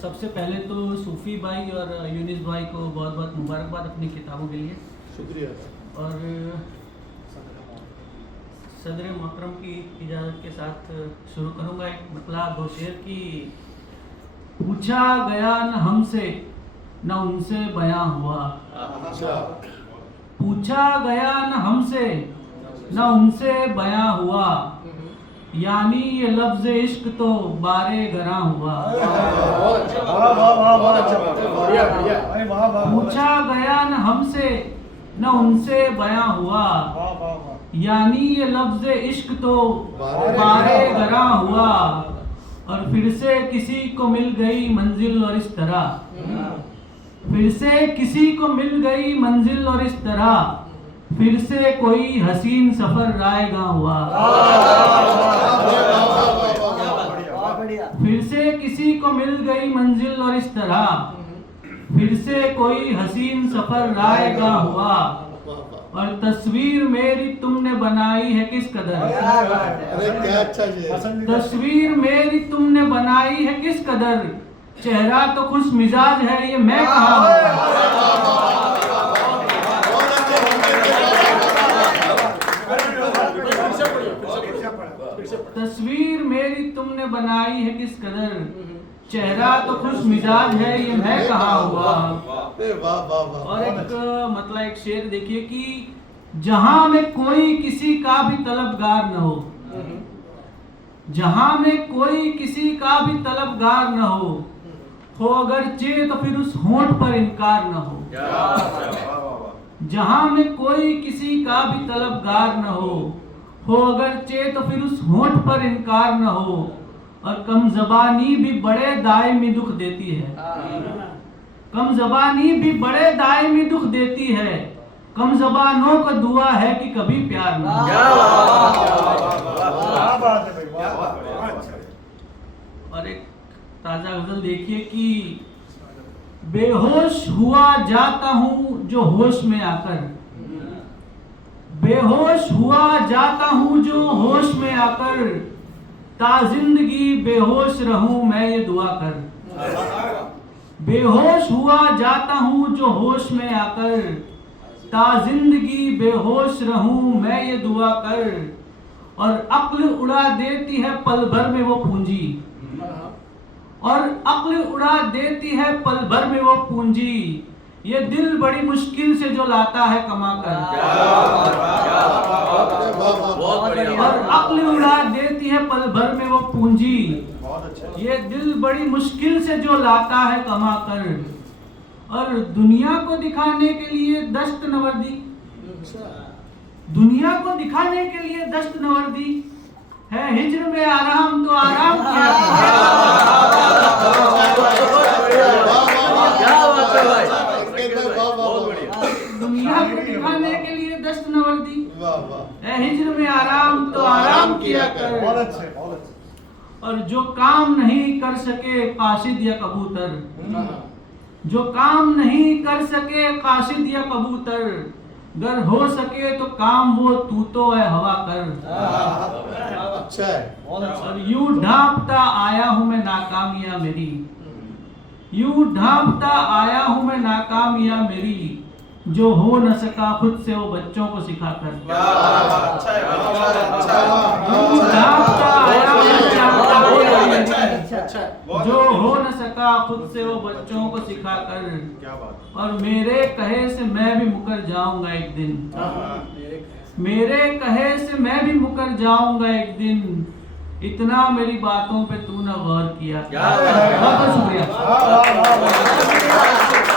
सबसे पहले तो सूफी भाई और यूनिस भाई को बहुत बहुत मुबारकबाद अपनी किताबों के लिए। शुक्रिया। और सदर मोहतरम की इजाज़त के साथ शुरू करूँगा। एक मतला दो शेर की। पूछा गया न हमसे न उनसे बयां हुआ, पूछा गया न हमसे न उनसे बयां हुआ, यानी ये लफ्ज़ इश्क तो बारे गरा हुआ। पूछा गया न हमसे न उनसे बयां हुआ, यानी ये लफ्ज़ इश्क तो बारे गरा हुआ। और फिर से किसी को मिल गई मंजिल और इस तरह, फिर से किसी को मिल गई मंजिल और इस तरह, फिर से कोई हसीन सफर रायगा हुआ। फिर से किसी को मिल गई मंजिल और इस तरह, फिर से कोई हसीन सफर रायगा हुआ। और तस्वीर मेरी तुमने बनाई है किस कदर, तस्वीर मेरी तुमने बनाई है किस कदर, चेहरा तो खुश मिजाज है ये मैं कहाँ हूँ। तस्वीर मेरी तुमने बनाई है किस कदर, चेहरा तो खुश मिजाज है ये मैं कहाँ हुआ। और एक मतलब एक शेर देखिए कि जहां में कोई किसी का भी तलबगार न हो, जहां में कोई किसी का भी तलबगार न हो अगर चे तो फिर उस होंठ पर इनकार न हो। जहां में कोई किसी का भी तलबगार न हो अगर चे तो फिर उस होंठ पर इनकार न हो। और कम जबानी भी बड़े दायमी दुख देती है, कम जबानी भी बड़े दायमी दुख देती है, कम जबानों का दुआ है कि कभी प्यार ना हो। और एक ताजा गजल देखिए कि बेहोश हुआ जाता हूँ जो होश में आकर, बेहोश हुआ जाता हूँ जो होश में आकर, ता जिंदगी बेहोश रहूं मैं ये दुआ कर। बेहोश हुआ जाता हूँ जो होश में आकर, ता जिंदगी बेहोश रहूं मैं ये दुआ कर। और अक्ल उड़ा देती है पल भर में वो पूंजी, और अक्ल उड़ा देती है पल भर में वो पूंजी, ये दिल बड़ी मुश्किल से जो लाता है कमा कर। और अक्ल उड़ा देती है पल भर में वो पूंजी, ये दिल बड़ी मुश्किल से जो लाता है कमा कर। और दुनिया को दिखाने के लिए दस्त नवर्दी, दुनिया को दिखाने के लिए दस्त नवर्दी है, हिज्र में आराम तो आराम किया। दुनिया को दिखाने के लिए दस्त नवर्दी है, हिज्र में आराम तो आराम किया कर। और जो काम नहीं कर सके काशिद या कबूतर, जो काम नहीं कर सके काशिद या कबूतर, अगर हो सके तो काम वो तू तो है हवा कर। अच्छा है। और यूं ढांपता आया हूं मैं नाकामियां मेरी, यूं ढांपता आया हूं मैं नाकामियां मेरी, जो हो न सका खुद से वो बच्चों को सिखाकर। जो हो न सका खुद से वो बच्चों को सिखाकर। और मेरे कहे से मैं भी मुकर जाऊंगा एक दिन, मेरे कहे से मैं भी मुकर जाऊंगा एक दिन, इतना मेरी बातों पे तूने गौर किया। बहुत बहुत शुक्रिया।